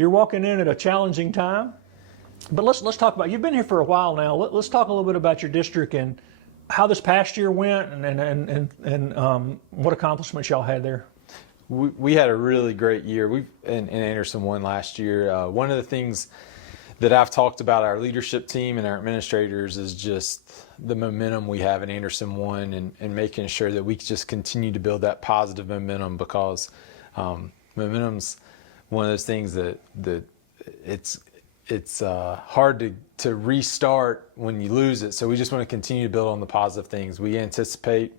You're walking in at a challenging time. But let's talk about, you've been here for a while now. Let's talk a little bit about your district and how this past year went and what accomplishments y'all had there. We had a really great year. In Anderson won last year. One of the things that I've talked about our leadership team and our administrators is just the momentum we have in Anderson One and making sure that we just continue to build that positive momentum, because momentum's one of those things that it's hard to restart when you lose it. So we just want to continue to build on the positive things. We anticipate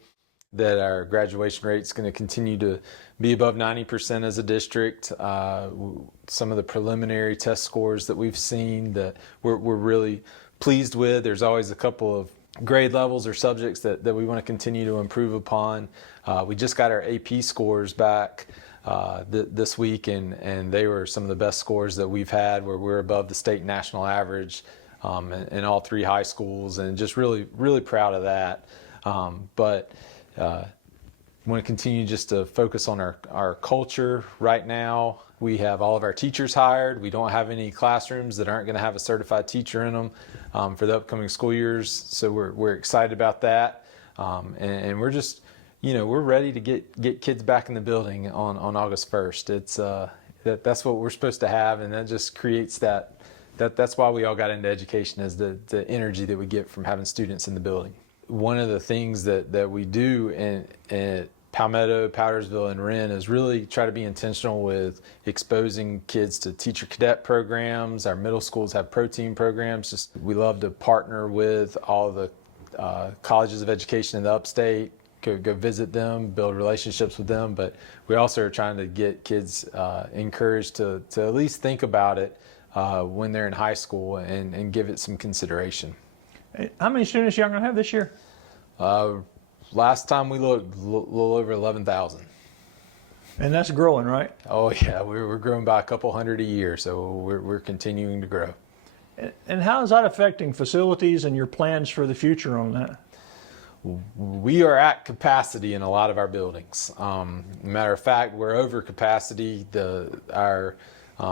that our graduation rate is going to continue to be above 90% as a district. Some of the preliminary test scores that we've seen that we're really pleased with. There's always a couple of grade levels or subjects that we want to continue to improve upon. We just got our AP scores back this week, and they were some of the best scores that we've had, where we're above the state national average in all three high schools, and just really, really proud of that. But want to continue just to focus on our culture. Right now, we have all of our teachers hired. We don't have any classrooms that aren't going to have a certified teacher in them for the upcoming school years. So we're excited about that, and we're just, we're ready to get kids back in the building on August 1st. It's that's what we're supposed to have, and that just creates that's why we all got into education, is the energy that we get from having students in the building. One of the things that we do in Palmetto, Powdersville, and Wren is really try to be intentional with exposing kids to teacher cadet programs. Our middle schools have protein programs. We love to partner with all the colleges of education in the upstate, go visit them, build relationships with them. But we also are trying to get kids encouraged to at least think about it when they're in high school and give it some consideration. How many students y'all gonna have this year? Last time we looked, a little over 11,000. And that's growing, right? Oh yeah, we're growing by a couple hundred a year, so we're continuing to grow. And how is that affecting facilities and your plans for the future on that? We are at capacity in a lot of our buildings. Matter of fact, we're over capacity. Our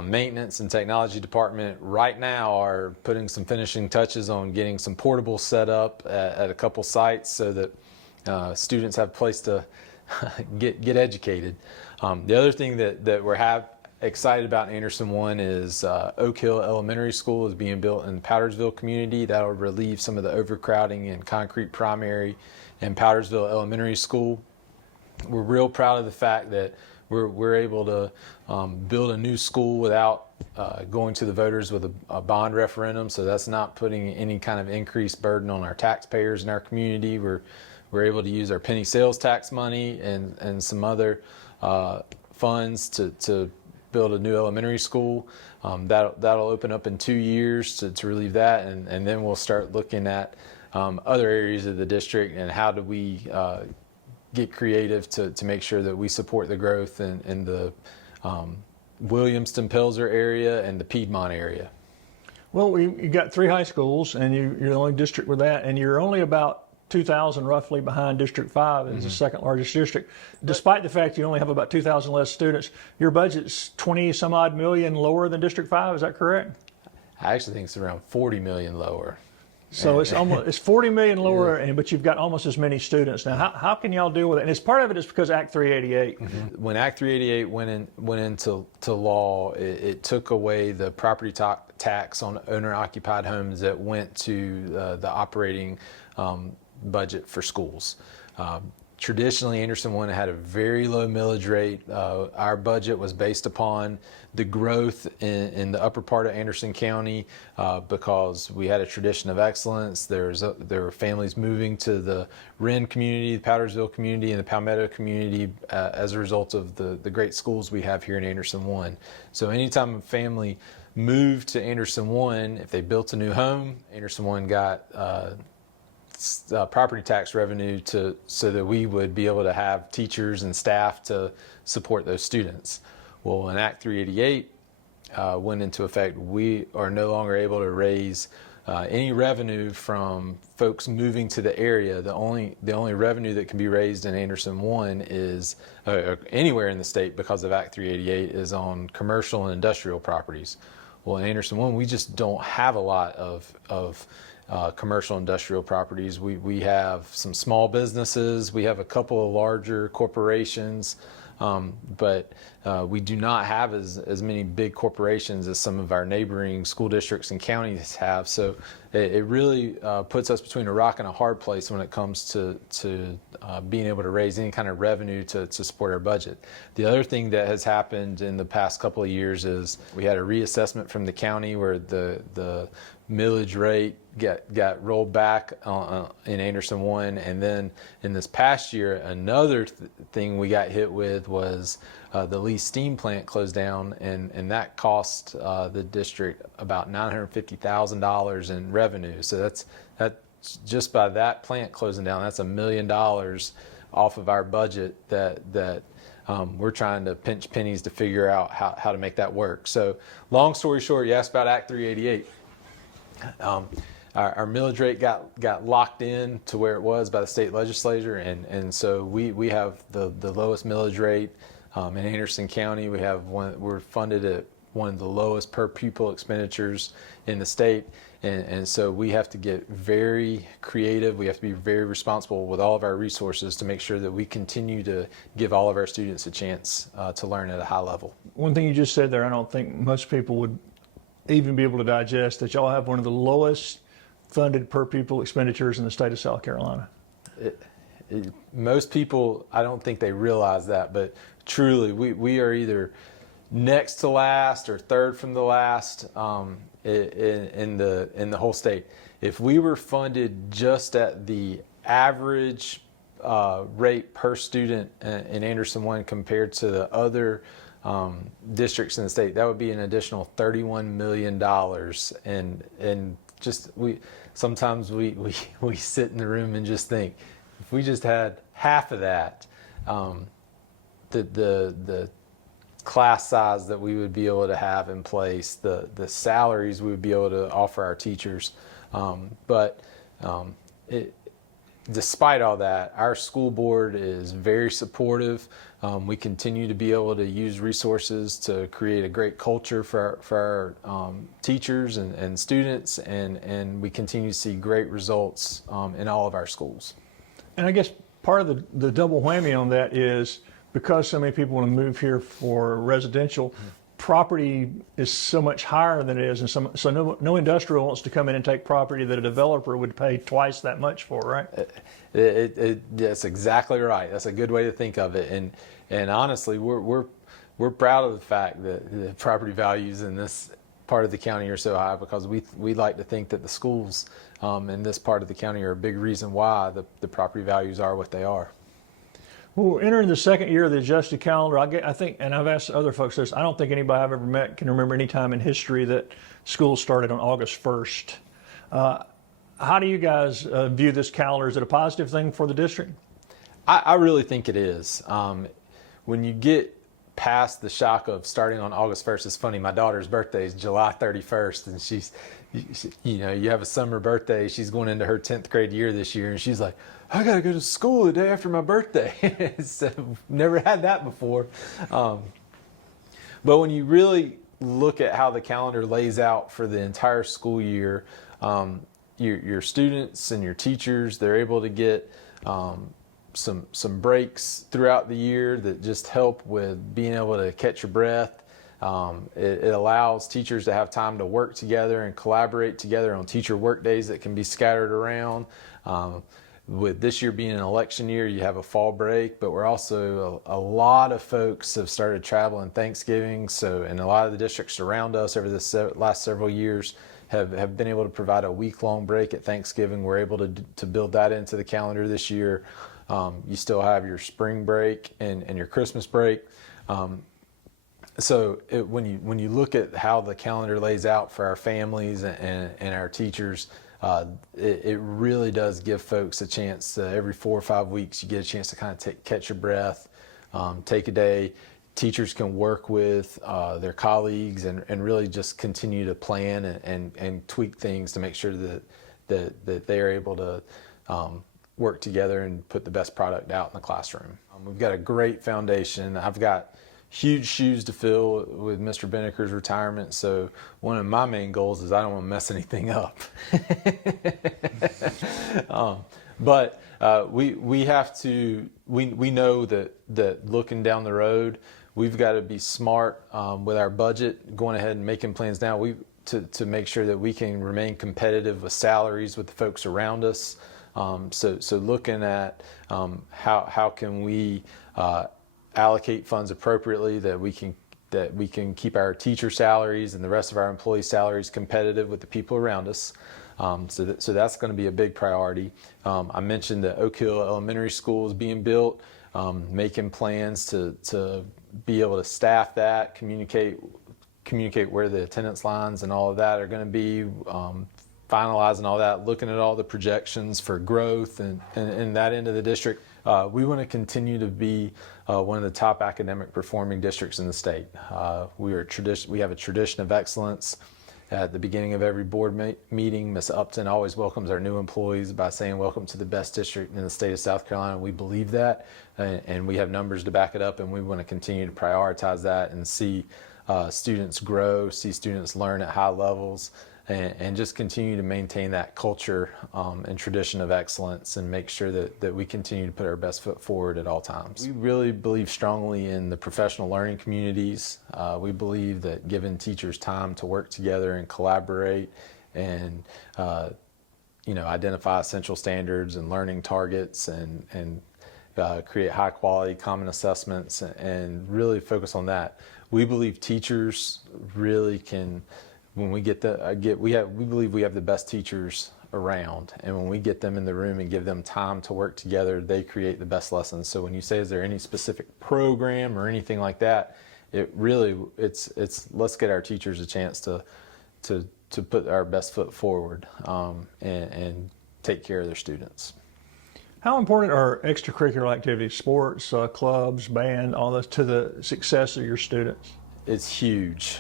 maintenance and technology department right now are putting some finishing touches on getting some portables set up at a couple sites so that students have a place to get educated. The other thing that we're excited about in Anderson One is Oak Hill Elementary School is being built in the Powdersville community. That'll relieve some of the overcrowding in Concrete Primary and Powdersville Elementary School. We're real proud of the fact that we're able to build a new school without going to the voters with a bond referendum. So that's not putting any kind of increased burden on our taxpayers in our community. We're able to use our penny sales tax money and some other funds to build a new elementary school. That'll open up in 2 years to relieve that, and then we'll start looking at other areas of the district and how do we get creative to make sure that we support the growth in the Williamston-Pelzer area and the Piedmont area. Well, you got 3 high schools, and you're the only district with that, and you're only about 2,000 roughly behind District 5 as the second largest district. Despite the fact you only have about 2,000 less students, your budget's 20 some odd million lower than District 5, is that correct? I actually think it's around 40 million lower. So it's 40 million lower, yeah. But you've got almost as many students. Now, how can y'all deal with it? And it's part of it is because Act 388. Mm-hmm. When Act 388 went into law, it took away the property tax on owner-occupied homes that went to the operating budget for schools. Traditionally, Anderson One had a very low millage rate. Our budget was based upon the growth in the upper part of Anderson County because we had a tradition of excellence. There were families moving to the Wren community, the Powdersville community, and the Palmetto community as a result of the great schools we have here in Anderson One. So anytime a family moved to Anderson One, if they built a new home, Anderson One got property tax revenue so that we would be able to have teachers and staff to support those students. Well, when Act 388 went into effect, we are no longer able to raise any revenue from folks moving to the area, the only revenue that can be raised in Anderson 1 is anywhere in the state because of Act 388 is on commercial and industrial properties. Well, in Anderson 1, we just don't have a lot of commercial industrial properties. We have some small businesses, we have a couple of larger corporations, but we do not have as many big corporations as some of our neighboring school districts and counties have. So it really puts us between a rock and a hard place when it comes to being able to raise any kind of revenue to support our budget. The other thing that has happened in the past couple of years is we had a reassessment from the county where the millage rate got rolled back in Anderson 1, and then in this past year another thing we got hit with was the Lee steam plant closed down, and that cost the district about $950,000 in revenue. So that's just by that plant closing down, that's $1 million off of our budget that we're trying to pinch pennies to figure out how to make that work. So long story short, you asked about Act 388. Our millage rate got locked in to where it was by the state legislature, and so we have the lowest millage rate in Anderson County. We're funded at one of the lowest per pupil expenditures in the state, and so we have to get very creative. We have to be very responsible with all of our resources to make sure that we continue to give all of our students a chance to learn at a high level. One thing you just said there, I don't think most people would even be able to digest, that y'all have one of the lowest funded per pupil expenditures in the state of South Carolina. Most people, I don't think they realize that, but truly we are either next to last or third from the last in the whole state. If we were funded just at the average rate per student in Anderson 1 compared to the other districts in the state, that would be an additional $31 million. And just sometimes we sit in the room and just think, if we just had half of that, the class size that we would be able to have in place, the salaries we would be able to offer our teachers, despite all that, our school board is very supportive. We continue to be able to use resources to create a great culture for our teachers and students, and we continue to see great results in all of our schools. And I guess part of the double whammy on that is because so many people want to move here for residential, property is so much higher than it is, and so no industrial wants to come in and take property that a developer would pay twice that much for, right? That's exactly right. That's a good way to think of it. And honestly, we're proud of the fact that the property values in this part of the county are so high, because we like to think that the schools in this part of the county are a big reason why the property values are what they are. Well, we're entering the second year of the adjusted calendar. I think, and I've asked other folks this, I don't think anybody I've ever met can remember any time in history that school started on August 1st. How do you guys view this calendar? Is it a positive thing for the district? I really think it is. When you get past the shock of starting on August 1st, it's funny, my daughter's birthday is July 31st, and you have a summer birthday. She's going into her 10th grade year this year, and she's like, I got to go to school the day after my birthday. So never had that before. But when you really look at how the calendar lays out for the entire school year, your students and your teachers, they're able to get some breaks throughout the year that just help with being able to catch your breath. It allows teachers to have time to work together and collaborate together on teacher work days that can be scattered around. With this year being an election year, you have a fall break, but we're also, a lot of folks have started traveling Thanksgiving. So, and a lot of the districts around us over the last several years have been able to provide a week-long break at Thanksgiving. We're able to build that into the calendar this year. You still have your spring break and your Christmas break. So when you look at how the calendar lays out for our families and our teachers, it really does give folks a chance to, every 4 or 5 weeks, you get a chance to kind of catch your breath, take a day, teachers can work with their colleagues and really just continue to plan and tweak things to make sure that they are able to work together and put the best product out in the classroom. We've got a great foundation. I've got huge shoes to fill with Mr. Benneker's retirement, so one of my main goals is I don't want to mess anything up. But we have to, we know that looking down the road, we've got to be smart with our budget, going ahead and making plans now to make sure that we can remain competitive with salaries with the folks around us. So looking at how can we allocate funds appropriately that we can keep our teacher salaries and the rest of our employee salaries competitive with the people around us. So that's going to be a big priority. I mentioned that Oak Hill Elementary School is being built, making plans to be able to staff that, communicate where the attendance lines and all of that are going to be, finalizing all that, looking at all the projections for growth and that end of the district. We want to continue to be one of the top academic performing districts in the state. We have a tradition of excellence. At the beginning of every board meeting, Ms. Upton always welcomes our new employees by saying, "Welcome to the best district in the state of South Carolina." We believe that, and we have numbers to back it up, and we want to continue to prioritize that and see students grow, see students learn at high levels, and just continue to maintain that culture and tradition of excellence and make sure that we continue to put our best foot forward at all times. We really believe strongly in the professional learning communities. We believe that giving teachers time to work together and collaborate and identify essential standards and learning targets and create high quality common assessments and really focus on that. We believe teachers really can, when we we believe we have the best teachers around, and when we get them in the room and give them time to work together, they create the best lessons. So when you say, is there any specific program or anything like that, it's let's get our teachers a chance to put our best foot forward and take care of their students. How important are extracurricular activities, sports, clubs, band, all this, to the success of your students? It's huge.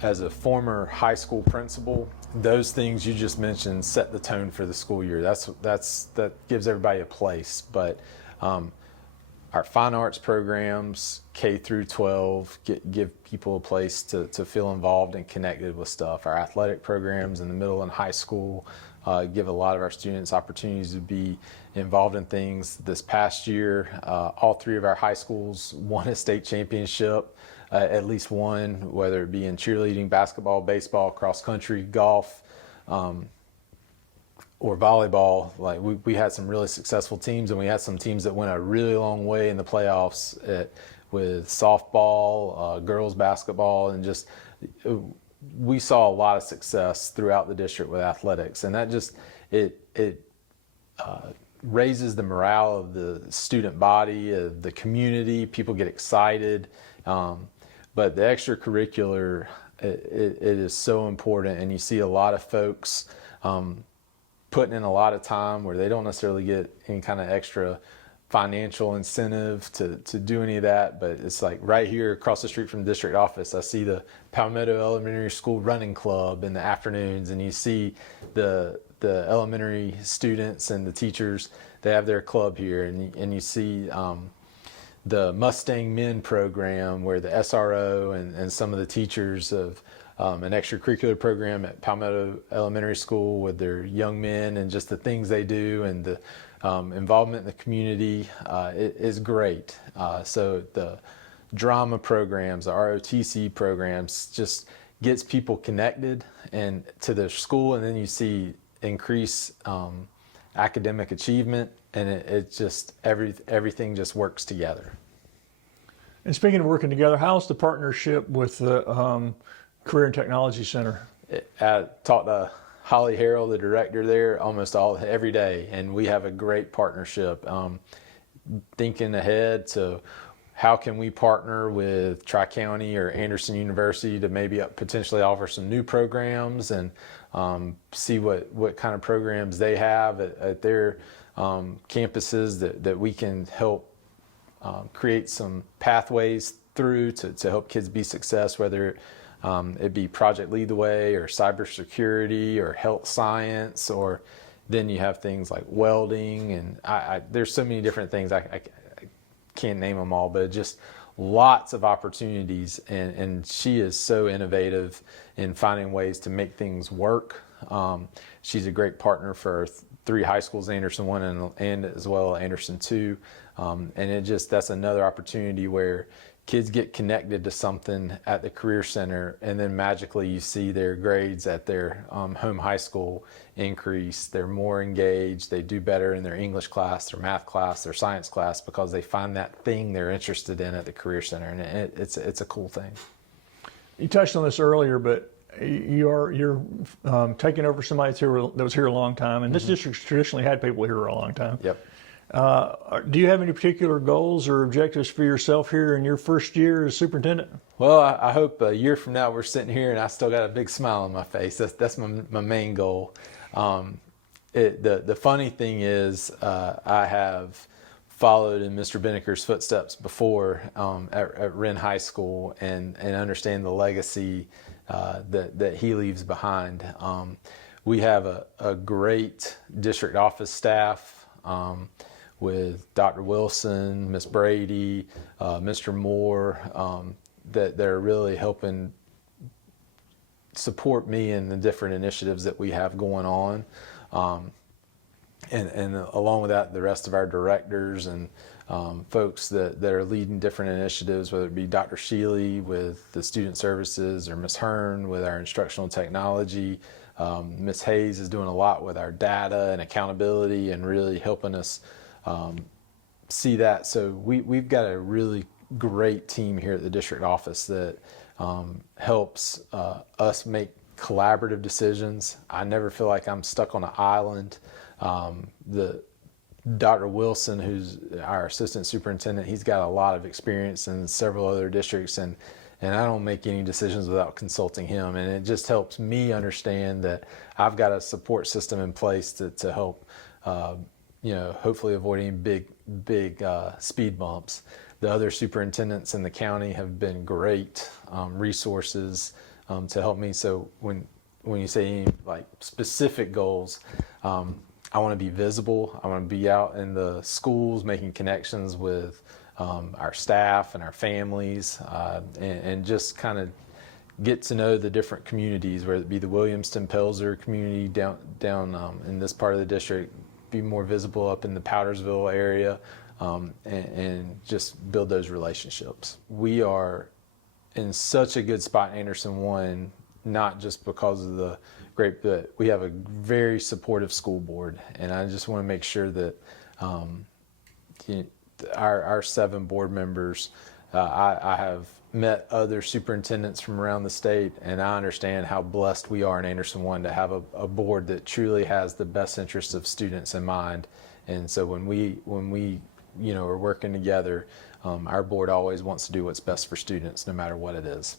As a former high school principal, those things you just mentioned set the tone for the school year. That gives everybody a place. But our fine arts programs, K through 12, give people a place to feel involved and connected with stuff. Our athletic programs in the middle and high school give a lot of our students opportunities to be involved in things. This past year, all three of our high schools won a state championship. At least one, whether it be in cheerleading, basketball, baseball, cross country, golf, or volleyball. Like we had some really successful teams, and we had some teams that went a really long way in the playoffs with softball, girls basketball, and just we saw a lot of success throughout the district with athletics, and that just it raises the morale of the student body, of the community. People get excited. But the extracurricular, it is so important, and you see a lot of folks putting in a lot of time where they don't necessarily get any kind of extra financial incentive to do any of that. But it's like right here across the street from the district office, I see the Palmetto Elementary School Running Club in the afternoons, and you see the elementary students and the teachers, they have their club here, and you see the Mustang Men program where the SRO and some of the teachers of an extracurricular program at Palmetto Elementary School with their young men and just the things they do and the involvement in the community is great. So the drama programs, the ROTC programs just gets people connected and to their school, and then you see increased academic achievement, and it just everything just works together. And speaking of working together, how's the partnership with the Career and Technology Center? I talk to Holly Harrell, the director there, every day, and we have a great partnership. Thinking ahead to how can we partner with Tri-County or Anderson University to maybe potentially offer some new programs and see what kind of programs they have at their campuses that we can help create some pathways through to help kids be success, whether it be Project Lead the Way or cybersecurity or health science, or then you have things like welding, and there's so many different things. I can't name them all, but just lots of opportunities, and she is so innovative in finding ways to make things work. She's a great partner for 3 high schools, Anderson 1 and as well Anderson 2, and that's another opportunity where kids get connected to something at the Career Center, and then magically you see their grades at their home high school increase. They're more engaged. They do better in their English class, their math class, their science class, because they find that thing they're interested in at the Career Center, and it's a cool thing. You touched on this earlier, but you're taking over somebody that was here a long time, and this district's traditionally had people here a long time. Yep. Do you have any particular goals or objectives for yourself here in your first year as superintendent? Well, I hope a year from now we're sitting here and I still got a big smile on my face. That's my main goal. The funny thing is, I have followed in Mr. Binnicker's footsteps before at Wren High School, and understand the legacy that he leaves behind. We have a great district office staff. With Dr. Wilson, Miss Brady, Mr. Moore, that are really helping support me in the different initiatives that we have going on. And along with that, the rest of our directors and folks that are leading different initiatives, whether it be Dr. Shealy with the student services, or Miss Hearn with our instructional technology. Miss Hayes is doing a lot with our data and accountability and really helping us see that. So we've got a really great team here at the district office that helps us make collaborative decisions. I never feel like I'm stuck on an island. Dr. Wilson, who's our assistant superintendent, he's got a lot of experience in several other districts, and I don't make any decisions without consulting him. And it just helps me understand that I've got a support system in place to help, hopefully avoid any big speed bumps. The other superintendents in the county have been great resources to help me. So when you say any like specific goals, I want to be visible. I want to be out in the schools making connections with our staff and our families, and just kind of get to know the different communities, whether it be the Williamston-Pelzer community down in this part of the district, be more visible up in the Powdersville area, and just build those relationships. We are in such a good spot in Anderson 1, not just because of the great, but we have a very supportive school board, and I just want to make sure that our 7 board members, I have met other superintendents from around the state, and I understand how blessed we are in Anderson 1 to have a board that truly has the best interests of students in mind. And so when we are working together, our board always wants to do what's best for students, no matter what it is.